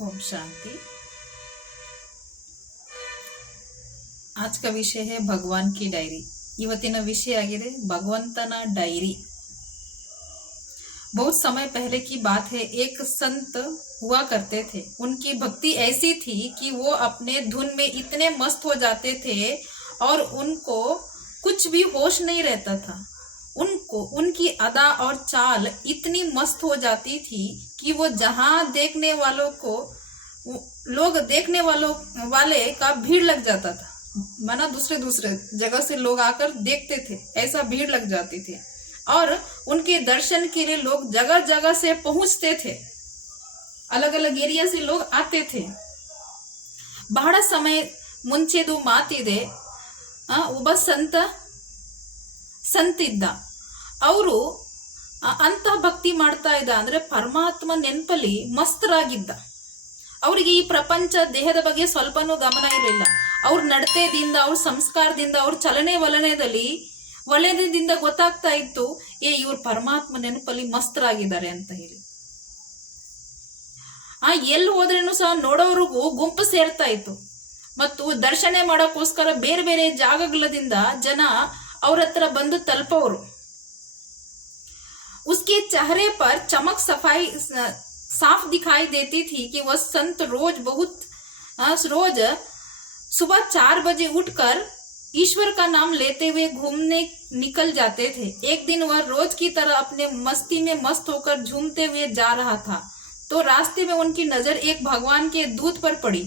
ओम शांति। आज का विषय है भगवान की डायरी। ಇವತ್ತಿನ ವಿಷಯ ಆಗಿದೆ भगवंतನ डायरी। बहुत समय पहले की बात है, एक संत हुआ करते थे। उनकी भक्ति ऐसी थी कि वो अपने धुन में इतने मस्त हो जाते थे और उनको कुछ भी होश नहीं रहता था। उनको उनकी अदा और चाल इतनी मस्त हो जाती थी कि वो जहां देखने वालों को देखने वाले का भीड़ लग जाता था। माना दूसरे जगह से लोग आकर देखते थे, ऐसा भीड़ लग जाती थी। और उनके दर्शन के लिए लोग जगह जगह से पहुंचते थे, अलग अलग एरिया से लोग आते थे। ಬಹಳ ಸಮಯ ಮುಂಚೆದು ಮಾತಿದೆ, ಒಬ್ಬ ಸಂತಿದ್ದ. ಅವರು ಅಂತ ಭಕ್ತಿ ಮಾಡ್ತಾ ಇದ್ದ ಅಂದ್ರೆ ಪರಮಾತ್ಮ ನೆನಪಲ್ಲಿ ಮಸ್ತರಾಗಿದ್ದ. ಅವರಿಗೆ ಈ ಪ್ರಪಂಚ ದೇಹದ ಬಗ್ಗೆ ಸ್ವಲ್ಪನೂ ಗಮನ ಇರಲಿಲ್ಲ. ಅವ್ರ ನಡತೆದಿಂದ, ಅವ್ರ ಸಂಸ್ಕಾರದಿಂದ, ಅವ್ರ ಚಲನೆ ವಲಯದಿಂದ ಗೊತ್ತಾಗ್ತಾ ಇತ್ತು, ಇವ್ರು ಪರಮಾತ್ಮ ನೆನಪಲ್ಲಿ ಮಸ್ತರಾಗಿದ್ದಾರೆ ಅಂತ ಹೇಳಿ. ಎಲ್ಲಿ ಹೋದ್ರೇನು ಸಹ ನೋಡೋರಿಗೂ ಗುಂಪು ಸೇರ್ತಾ ಇತ್ತು. ಮತ್ತು ದರ್ಶನ ಮಾಡೋಕ್ಕೋಸ್ಕರ ಬೇರೆ ಬೇರೆ ಜಾಗಗಳದಿಂದ ಜನ ಅವ್ರ ಹತ್ರ ಬಂದು ತಲುಪೋರು. उसके चेहरे पर चमक सफाई साफ दिखाई देती थी कि वह संत रोज सुबह 4 बजे उठकर ईश्वर का नाम लेते हुए घूमने निकल जाते थे। एक दिन वह रोज की तरह अपने मस्ती में मस्त होकर झूमते हुए जा रहा था, तो रास्ते में उनकी नजर एक भगवान के दूत पर पड़ी।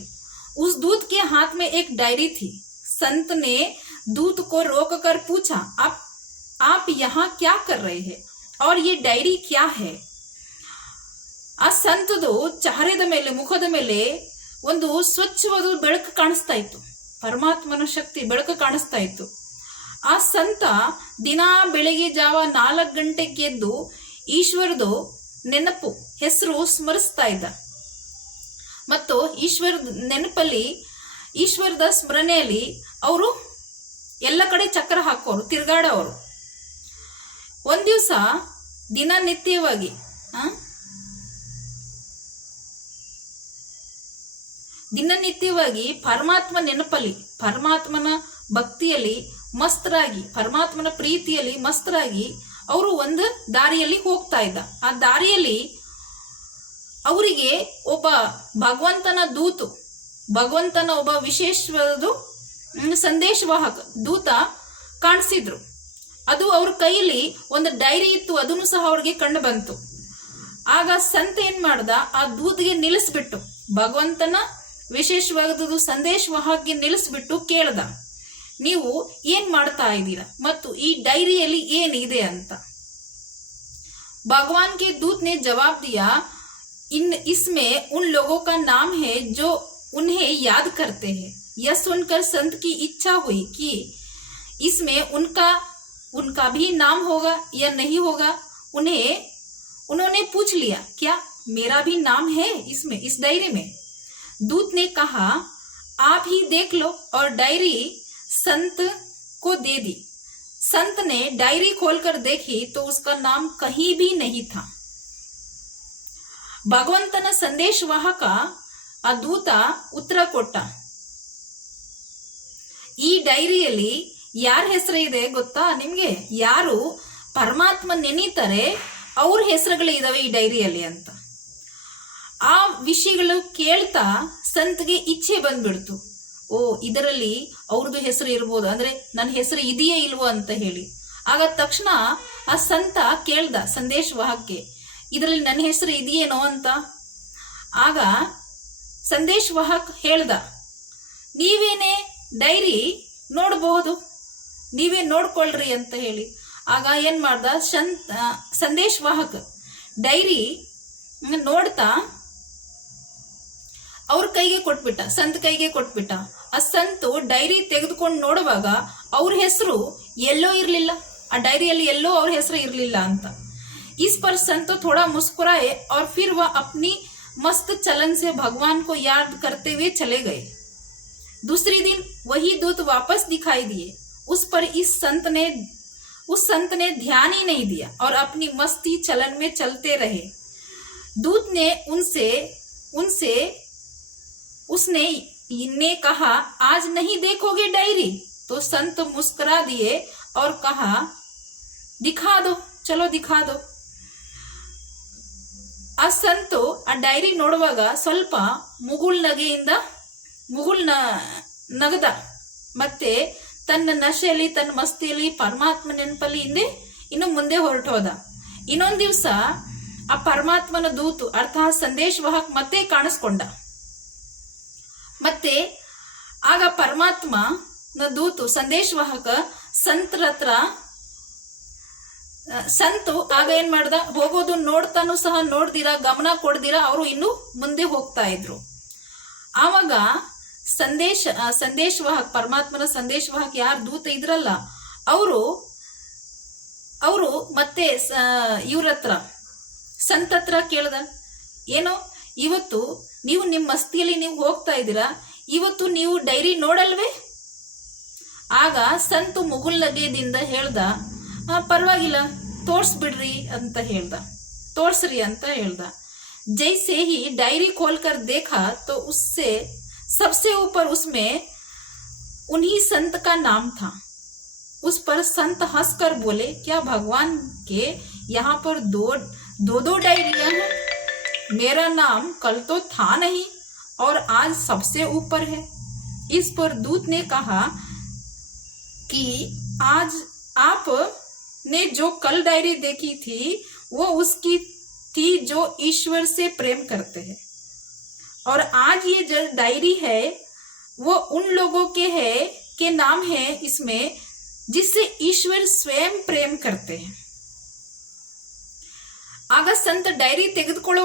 उस दूत के हाथ में एक डायरी थी। संत ने दूत को रोककर पूछा, आप यहाँ क्या कर रहे हैं और ये डायरी क्या है? ಆ ಸಂತದು ಚಹರೆದ ಮೇಲೆ, ಮುಖದ ಮೇಲೆ ಒಂದು ಸ್ವಚ್ಛವಾದ ಬೆಳಕು ಕಾಣಿಸ್ತಾ ಇತ್ತು. ಪರಮಾತ್ಮನ ಶಕ್ತಿ ಬೆಳಕು ಕಾಣಿಸ್ತಾ ಇತ್ತು. ಆ ಸಂತ ದಿನಾ ಬೆಳಗ್ಗೆ ಜಾವ 4 ಗಂಟೆಗೆ ಎದ್ದು ಈಶ್ವರದು ನೆನಪು, ಹೆಸರು ಸ್ಮರಿಸ್ತಾ ಇದ್ದ. ಮತ್ತು ಈಶ್ವರದ ನೆನಪಲ್ಲಿ, ಈಶ್ವರದ ಸ್ಮರಣೆಯಲ್ಲಿ ಅವರು ಎಲ್ಲ ಕಡೆ ಚಕ್ರ ಹಾಕೋರು, ತಿರ್ಗಾಡೋರು. ಒಂದ್ ದಿವಸ ದಿನನಿತ್ಯವಾಗಿ ಪರಮಾತ್ಮ ನೆನಪಲ್ಲಿ, ಪರಮಾತ್ಮನ ಭಕ್ತಿಯಲ್ಲಿ ಮಸ್ತರಾಗಿ, ಪರಮಾತ್ಮನ ಪ್ರೀತಿಯಲ್ಲಿ ಮಸ್ತರಾಗಿ ಅವರು ಒಂದು ದಾರಿಯಲ್ಲಿ ಹೋಗ್ತಾ ಇದ್ದ. ಆ ದಾರಿಯಲ್ಲಿ ಅವರಿಗೆ ಒಬ್ಬ ಭಗವಂತನ ಒಬ್ಬ ವಿಶೇಷವಾದ ಸಂದೇಶವಾಹಕ ದೂತ ಕಾಣಿಸಿದ್ರು. ಅದು ಅವ್ರ ಕೈಯಲ್ಲಿ ಒಂದು ಡೈರಿ ಇತ್ತು, ಅದನ್ನು ಸಹ ಅವ್ರಿಗೆ ಕಂಡು ಬಂತು. ಆಗ ಸಂತ ಏನ್ ಮಾಡ್ದ, ಆ ದೂತಿಗೆ ನಿಲ್ಲಿಸ್ಬಿಟ್ಟು, ಭಗವಂತನ ವಿಶೇಷವಾದದ್ದು ಸಂದೇಶವಾಹಕ್ಕೆ ನಿಲ್ಲಿಸ್ಬಿಟ್ಟು ಕೇಳ್ದ, ನೀವು ಏನ್ ಮಾಡ್ತಾ ಇದ್ದೀರಾ ಮತ್ತು ಈ ಡೈರಿಯಲ್ಲಿ ಏನಿದೆ ಅಂತ. भगवान के दूत ने जवाब दिया, इसमें उन लोगों का नाम है जो उन्हें याद करते हैं। यह सुनकर संत की इच्छा हुई कि इसमें उनका भी नाम होगा या नहीं होगा। उन्होंने पूछ लिया, क्या मेरा भी नाम है इसमें, इस डायरी में? दूत ने कहा, आप ही देख लो, और डायरी संत को दे दी। संत ने डायरी खोलकर देखी तो उसका नाम कहीं भी नहीं था। ಭಗವಂತನ ಸಂದೇಶವಾಹಕ ಆ ದೂತ ಉತ್ತರ ಕೊಟ್ಟ, ಈ ಡೈರಿಯಲ್ಲಿ ಯಾರ ಹೆಸರು ಇದೆ ಗೊತ್ತಾ ನಿಮ್ಗೆ? ಯಾರು ಪರಮಾತ್ಮ ನೆನೀತಾರೆ ಅವ್ರ ಹೆಸರುಗಳು ಇದಾವೆ ಈ ಡೈರಿಯಲ್ಲಿ ಅಂತ. ಆ ವಿಷಯಗಳು ಕೇಳ್ತಾ ಸಂತ್ಗೆ ಇಚ್ಛೆ ಬಂದ್ಬಿಡ್ತು, ಇದರಲ್ಲಿ ಅವ್ರದ್ದು ಹೆಸರು ಇರ್ಬೋದು, ಅಂದ್ರೆ ನನ್ನ ಹೆಸರು ಇದೆಯೇ ಇಲ್ವೋ ಅಂತ ಹೇಳಿ. ಆಗ ತಕ್ಷಣ ಆ ಸಂತ ಕೇಳ್ದ ಸಂದೇಶವಾಹಕ್ಕೆ, ಇದರಲ್ಲಿ ನನ್ನ ಹೆಸರು ಇದೆಯೇನೋ ಅಂತ. ಆಗ ಸಂದೇಶವಾಹಕ್ ಹೇಳ್ದ, ನೀವೇನೇ ಡೈರಿ ನೋಡಬಹುದು, ನೀವೇ ನೋಡ್ಕೊಳ್ರಿ ಅಂತ ಹೇಳಿ. ಆಗ ಏನ್ ಮಾಡ್ದ, ಸಂದೇಶವಾಹಕ್ ಡೈರಿ ನೋಡ್ತಾ ಅವ್ರ ಕೈಗೆ ಕೊಟ್ಬಿಟ್ಟ, ಸಂತ ಕೈಗೆ ಕೊಟ್ಬಿಟ್ಟ. ಆ ಸಂತು ಡೈರಿ ತೆಗೆದುಕೊಂಡು ನೋಡುವಾಗ ಅವ್ರ ಹೆಸರು ಎಲ್ಲೋ ಇರ್ಲಿಲ್ಲ, ಆ ಡೈರಿಯಲ್ಲಿ ಎಲ್ಲೋ ಅವ್ರ ಹೆಸರು ಇರ್ಲಿಲ್ಲ ಅಂತ. इस पर संत थोड़ा मुस्कुराए और फिर वह अपनी मस्त चलन से भगवान को याद करते हुए चले गए। दूसरे दिन वही दूत वापस दिखाई दिए। उस पर उस संत ने ध्यान ही नहीं दिया और अपनी मस्ती चलन में चलते रहे। दूत ने उनसे उसने ने कहा, आज नहीं देखोगे डायरी? तो संत मुस्कुरा दिए और कहा, दिखा दो, चलो दिखा दो. ಆ ಸಂತು ಆ ಡೈರಿ ನೋಡುವಾಗ ಸ್ವಲ್ಪ ನಗದ. ಮತ್ತೆ ತನ್ನ ನಶೆಯಲ್ಲಿ, ತನ್ನ ಮಸ್ತಿಯಲ್ಲಿ, ಪರಮಾತ್ಮ ನೆನಪಲ್ಲಿ ಇನ್ನು ಮುಂದೆ ಹೊರಟೋದ. ಇನ್ನೊಂದು ದಿವಸ ಆ ಪರಮಾತ್ಮನ ದೂತು ಅರ್ಥಾತ್ ಸಂದೇಶ ವಾಹಕ್ ಮತ್ತೆ ಕಾಣಿಸ್ಕೊಂಡ. ಮತ್ತೆ ಆಗ ಪರಮಾತ್ಮನ ದೂತು ಸಂದೇಶ ವಾಹಕ ಸಂತರ ಹತ್ರ, ಸಂತು ಆಗ ಏನ್ ಮಾಡ್ದ, ಹೋಗೋದು ನೋಡ್ತಾನು ಸಹ ನೋಡ್ದಿರಾ, ಗಮನ ಕೊಡ್ದಿರಾ ಅವರು ಇನ್ನು ಮುಂದೆ ಹೋಗ್ತಾ ಇದ್ರು. ಆವಾಗ ಸಂದೇಶ ವಾಹಕ್, ಪರಮಾತ್ಮನ ಸಂದೇಶ ವಾಹಕ್ ಯಾರು ದೂತ ಇದ್ರಲ್ಲ ಅವರು ಮತ್ತೆ ಇವ್ರ ಹತ್ರ, ಸಂತ ಹತ್ರ ಕೇಳ್ದ, ಏನೋ ಇವತ್ತು ನೀವು ನಿಮ್ಮ ಮಸ್ತಿಯಲ್ಲಿ ನೀವು ಹೋಗ್ತಾ ಇದ್ದೀರಾ, ಇವತ್ತು ನೀವು ಡೈರಿ ನೋಡಲ್ವೇ? ಆಗ ಸಂತು ಮುಗುಳ್ನಗೆದಿಂದ ಹೇಳ್ದ, ಪರವಾಗಿಲ್ಲ ತೋರ್ಸ್ಬಿಡ್ರಿ ಅಂತ ಹೇಳ್ದ, ತೋರ್ಸ್ರಿ ಅಂತ ಹೇಳ್ದ. जैसे ही डायरी खोलकर देखा तो उससे सबसे ऊपर उसमें उन्हीं संत का नाम था. उस पर संत हंसकर बोले, क्या भगवान के यहाँ पर दो डायरियां हैं? मेरा नाम कल तो था नहीं और आज सबसे ऊपर है. इस पर दूत ने कहा कि आज आप ने जो कल डायरी देखी थी वो उसकी थी जो ईश्वर से प्रेम करते हैं, और आज ये जो डायरी है वो उन लोगों के नाम है इसमें जिससे ईश्वर स्वयं प्रेम करते हैं. ಆಗ ಸಂತ ಡೈರಿ ತೆಗೆದುಕೊಂಡು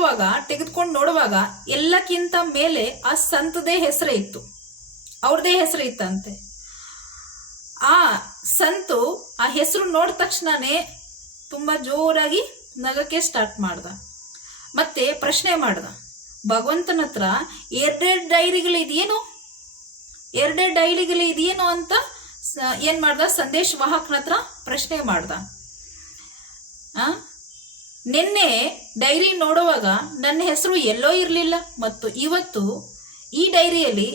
ನೋಡುವಾಗ ಎಲ್ಲಕ್ಕಿಂತ ಮೇಲೆ ಆ ಸಂತದೇ ಹೆಸರೇ ಇತ್ತು, ಅವ್ರದೇ ಹೆಸರು ಇತ್ತಂತೆ. ಆ ಸಂತು ಆ ಹೆಸರು ನೋಡಿದ ತಕ್ಷಣನೇ ತುಂಬಾ ಜೋರಾಗಿ ನಗಕ್ಕೆ ಸ್ಟಾರ್ಟ್ ಮಾಡ್ದ. ಮತ್ತೆ ಪ್ರಶ್ನೆ ಮಾಡ್ದ ಭಗವಂತನ ಹತ್ರ, ಎರಡೆರಡು ಡೈರಿಗಳಿದೆಯೇನೋ ಅಂತ ಏನ್ ಮಾಡ್ದ, ಸಂದೇಶ ವಾಹಕನ ಹತ್ರ ಪ್ರಶ್ನೆ ಮಾಡ್ದ. ನಿನ್ನೆ ಡೈರಿ ನೋಡುವಾಗ ನನ್ನ ಹೆಸರು ಎಲ್ಲೋ ಇರಲಿಲ್ಲ, ಮತ್ತು ಇವತ್ತು ಈ ಡೈರಿಯಲ್ಲಿ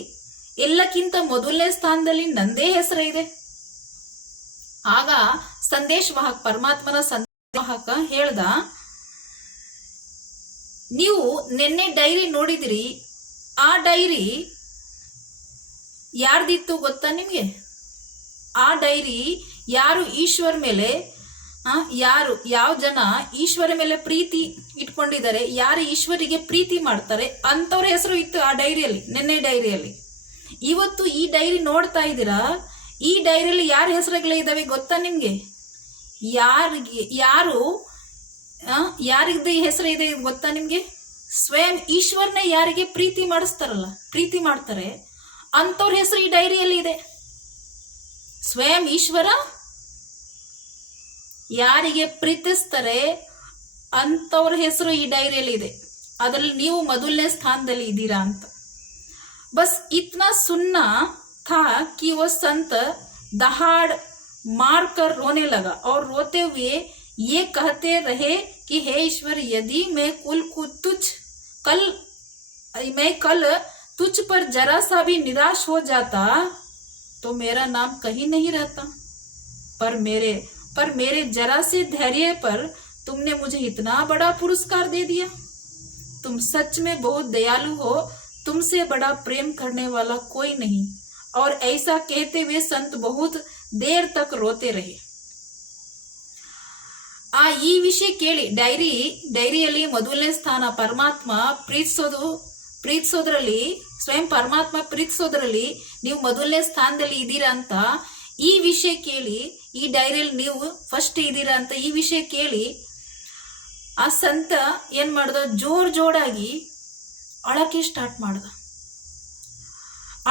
ಎಲ್ಲಕ್ಕಿಂತ ಮೊದಲನೇ ಸ್ಥಾನದಲ್ಲಿ ನಂದೇ ಹೆಸರು ಇದೆ. ಆಗ ಸಂದೇಶ ವಾಹಕ, ಪರಮಾತ್ಮನ ಸಂದೇಶ ವಾಹಕ ಹೇಳ್ದ, ನೀವು ನಿನ್ನೆ ಡೈರಿ ನೋಡಿದಿರಿ, ಆ ಡೈರಿ ಯಾರ್ದಿತ್ತು ಗೊತ್ತಾ ನಿಮ್ಗೆ? ಆ ಡೈರಿ ಯಾರು ಈಶ್ವರ ಮೇಲೆ, ಯಾವ ಜನ ಈಶ್ವರ ಮೇಲೆ ಪ್ರೀತಿ ಇಟ್ಕೊಂಡಿದ್ದಾರೆ, ಯಾರು ಈಶ್ವರಿಗೆ ಪ್ರೀತಿ ಮಾಡ್ತಾರೆ ಅಂತವ್ರ ಹೆಸರು ಇತ್ತು ಆ ಡೈರಿಯಲ್ಲಿ, ನಿನ್ನೆ ಡೈರಿಯಲ್ಲಿ. ಇವತ್ತು ಈ ಡೈರಿ ನೋಡ್ತಾ ಇದ್ದೀರಾ, ಈ ಡೈರಿಯಲ್ಲಿ ಯಾರ ಹೆಸರುಗಳಿದ್ದಾವೆ ಗೊತ್ತಾ ನಿಮ್ಗೆ? ಯಾರಿಗದ ಹೆಸರು ಇದೆ ಗೊತ್ತಾ ನಿಮ್ಗೆ? ಸ್ವಯಂ ಈಶ್ವರನೇ ಯಾರಿಗೆ ಪ್ರೀತಿ ಮಾಡ್ತಾರೆ ಅಂತವ್ರ ಹೆಸರು ಈ ಡೈರಿಯಲ್ಲಿ ಇದೆ. ಸ್ವಯಂ ಈಶ್ವರ ಯಾರಿಗೆ ಪ್ರೀತಿಸ್ತಾರೆ ಅಂತವ್ರ ಹೆಸರು ಈ ಡೈರಿಯಲ್ಲಿ ಇದೆ. ಅದರಲ್ಲಿ ನೀವು ಮೊದಲನೇ ಸ್ಥಾನದಲ್ಲಿ ಇದ್ದೀರಾ ಅಂತ. बस इतना सुनना था कि वो संत दहाड़ मार कर रोने लगा और रोते हुए ये कहते रहे कि हे ईश्वर, यदि मैं कल तुझ पर जरा सा भी निराश हो जाता तो मेरा नाम कहीं नहीं रहता, पर मेरे जरा से धैर्य पर तुमने मुझे इतना बड़ा पुरस्कार दे दिया. तुम सच में बहुत दयालु हो, तुमसे बड़ा प्रेम करने वाला कोई नहीं. और ऐसा कहते हुए संत बहुत देर तक रोते रहे. ಈ ವಿಷಯ ಕೇಳಿ ಡೈರಿಯಲ್ಲಿ ಮೊದಲನೇ ಸ್ಥಾನ ಪರಮಾತ್ಮ ಪ್ರೀತಿಸೋದ್ರಲ್ಲಿ, ಸ್ವಯಂ ಪರಮಾತ್ಮ ಪ್ರೀತಿಸೋದ್ರಲ್ಲಿ ನೀವು ಮೊದಲನೇ ಸ್ಥಾನದಲ್ಲಿ ಇದ್ದೀರಾ ಅಂತ ಈ ವಿಷಯ ಕೇಳಿ, ಈ ಡೈರಿಯಲ್ಲಿ ನೀವು ಫಸ್ಟ್ ಇದ್ದೀರಾ ಅಂತ ಈ ವಿಷಯ ಕೇಳಿ ಆ ಸಂತ ಏನ್ ಮಾಡ್ದ, ಜೋರಾಗಿ ಅಳಕ್ಕೆ ಸ್ಟಾರ್ಟ್ ಮಾಡ್ದ.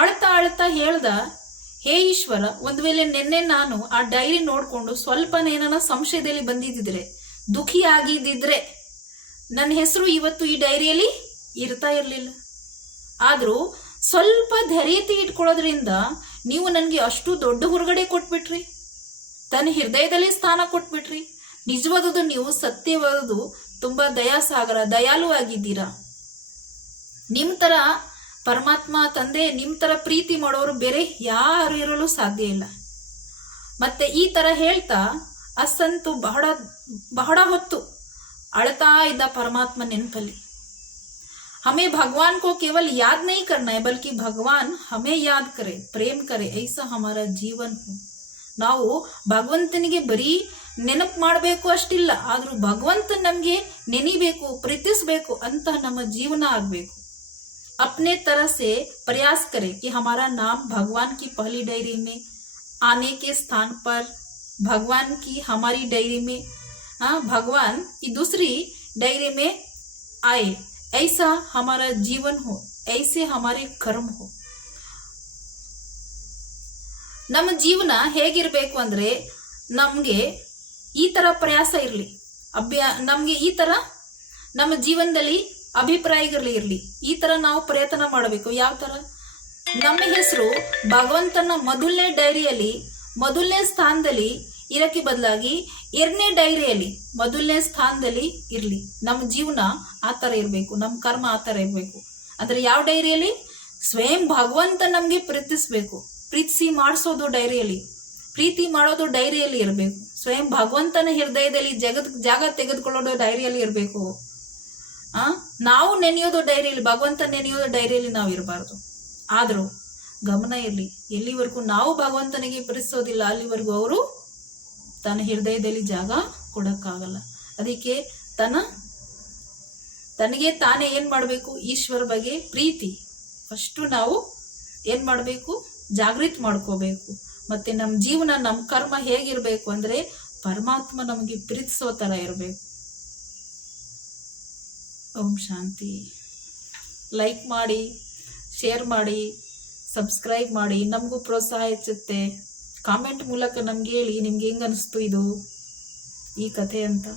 ಅಳ್ತಾ ಹೇಳ್ದ, ಹೇ ಈಶ್ವರ, ಒಂದು ವೇಳೆ ನಿನ್ನೆ ನಾನು ಆ ಡೈರಿ ನೋಡ್ಕೊಂಡು ಸ್ವಲ್ಪನೇನ ಸಂಶಯದಲ್ಲಿ ಬಂದಿದ್ದಿದ್ರೆ, ದುಃಖಿ ಆಗಿದ್ದಿದ್ರೆ ನನ್ನ ಹೆಸರು ಇವತ್ತು ಈ ಡೈರಿಯಲ್ಲಿ ಇರ್ತಾ ಇರಲಿಲ್ಲ. ಆದ್ರೂ ಸ್ವಲ್ಪ ಧೈರ್ಯತೆ ಇಟ್ಕೊಳ್ಳೋದ್ರಿಂದ ನೀವು ನನಗೆ ಅಷ್ಟು ದೊಡ್ಡ ಹೊರಗಡೆ ಕೊಟ್ಬಿಟ್ರಿ, ತನ್ನ ಹೃದಯದಲ್ಲಿ ಸ್ಥಾನ ಕೊಟ್ಬಿಟ್ರಿ. ನಿಜವಾದದು ನೀವು ಸತ್ಯವಾದದು ತುಂಬಾ ದಯಾಸಾಗರ, ದಯಾಳು ಆಗಿದ್ದೀರಾ. ನಿಮ್ಮ ತರ ಪರಮಾತ್ಮ ತಂದೆ ನಿಮ್ಮ ತರ ಪ್ರೀತಿ ಮಾಡೋರು ಬೇರೆ ಯಾರು ಇರಲು ಸಾಧ್ಯ ಇಲ್ಲ. ಮತ್ತೆ ಈ ತರ ಹೇಳ್ತಾ ಅಸಂತು ಬಹಳ ಬಹಳ ಹೊತ್ತು ಅಳ್ತಾ ಇದ್ದ ಪರಮಾತ್ಮ ನೆನಪಲ್ಲಿ. हमें भगवान को केवल याद नहीं करना है, बल्कि भगवान हमें याद करे, प्रेम करे, ऐसा हमारा जीवन हो. ನಾವು ಭಗವಂತನಿಗೆ ಬರೀ ನೆನಪು ಮಾಡಬೇಕು ಅಷ್ಟಿಲ್ಲ, ಆದ್ರೂ ಭಗವಂತ ನಮ್ಗೆ ನೆನಿಬೇಕು, ಪ್ರೀತಿಸಬೇಕು ಅಂತ ನಮ್ಮ ಜೀವನ ಆಗ್ಬೇಕು. अपने तरह से प्रयास करें कि हमारा नाम भगवान की पहली डायरी में आने के स्थान पर भगवान की हमारी डायरी में भगवान की दूसरी डायरी में आए. ऐसा हमारा जीवन हो, ऐसे हमारे कर्म हो. ನಮ್ಮ ಜೀವನ ಹೇಗಿರ್ಬೇಕು ಅಂದ್ರೆ ನಮ್ಗೆ ಈ ತರ ಪ್ರಯಾಸ ಇರಲಿ, ನಮ್ಗೆ ಈ ತರ ನಮ್ಮ ಜೀವನದಲ್ಲಿ ಅಭಿಪ್ರಾಯಗಳು ಇರಲಿ, ಈ ತರ ನಾವು ಪ್ರಯತ್ನ ಮಾಡಬೇಕು. ಯಾವ ತರ? ನಮ್ಮ ಹೆಸರು ಭಗವಂತನ ಮೊದಲನೇ ಡೈರಿಯಲ್ಲಿ ಮೊದಲನೇ ಸ್ಥಾನದಲ್ಲಿ ಇರಕ್ಕೆ ಬದಲಾಗಿ ಎರಡನೇ ಡೈರಿಯಲ್ಲಿ ಮೊದಲನೇ ಸ್ಥಾನದಲ್ಲಿ ಇರಲಿ. ನಮ್ಮ ಜೀವನ ಆ ಥರ ಇರಬೇಕು, ನಮ್ಮ ಕರ್ಮ ಆ ಥರ ಇರಬೇಕು. ಅಂದರೆ ಯಾವ ಡೈರಿಯಲ್ಲಿ? ಸ್ವಯಂ ಭಗವಂತ ನಮಗೆ ಪ್ರೀತಿಸ್ಬೇಕು, ಪ್ರೀತಿಸಿ ಮಾಡಿಸೋದು ಡೈರಿಯಲ್ಲಿ, ಪ್ರೀತಿ ಮಾಡೋದು ಡೈರಿಯಲ್ಲಿ ಇರಬೇಕು. ಸ್ವಯಂ ಭಗವಂತನ ಹೃದಯದಲ್ಲಿ ಜಾಗ ತೆಗೆದುಕೊಳ್ಳೋದು ಡೈರಿಯಲ್ಲಿ ಇರಬೇಕು. ನಾವು ನೆನೆಯೋದು ಡೈರಿಯಲ್ಲಿ, ಭಗವಂತ ನೆನೆಯೋದು ಡೈರಿಯಲ್ಲಿ ನಾವು ಇರಬಾರ್ದು. ಆದರೂ ಗಮನ ಇರಲಿ, ಎಲ್ಲಿವರೆಗೂ ನಾವು ಭಗವಂತನಿಗೆ ಪ್ರೀತಿಸೋದಿಲ್ಲ ಅಲ್ಲಿವರೆಗೂ ಅವರು ತನ್ನ ಹೃದಯದಲ್ಲಿ ಜಾಗ ಕೊಡಕ್ಕಾಗಲ್ಲ. ಅದಕ್ಕೆ ತನಗೆ ತಾನೇ ಏನ್ ಮಾಡಬೇಕು? ಈಶ್ವರ ಬಗ್ಗೆ ಪ್ರೀತಿ ಫಸ್ಟು ನಾವು ಏನ್ ಮಾಡಬೇಕು? ಜಾಗೃತಿ ಮಾಡ್ಕೋಬೇಕು. ಮತ್ತೆ ನಮ್ಮ ಜೀವನ, ನಮ್ಮ ಕರ್ಮ ಹೇಗಿರ್ಬೇಕು ಅಂದ್ರೆ ಪರಮಾತ್ಮ ನಮಗೆ ಪ್ರೀತಿಸೋ ತರ ಇರಬೇಕು. ಓಂ ಶಾಂತಿ. ಲೈಕ್ ಮಾಡಿ, ಶೇರ್ ಮಾಡಿ, ಸಬ್ಸ್ಕ್ರೈಬ್ ಮಾಡಿ, ನಮಗೂ ಪ್ರೋತ್ಸಾಹ ಹೆಚ್ಚುತ್ತೆ. ಕಾಮೆಂಟ್ ಮೂಲಕ ನಮ್ಗೆ ಹೇಳಿ ನಿಮ್ಗೆ ಹೆಂಗ್ ಅನಿಸ್ತು ಇದು ಈ ಕಥೆ ಅಂತ.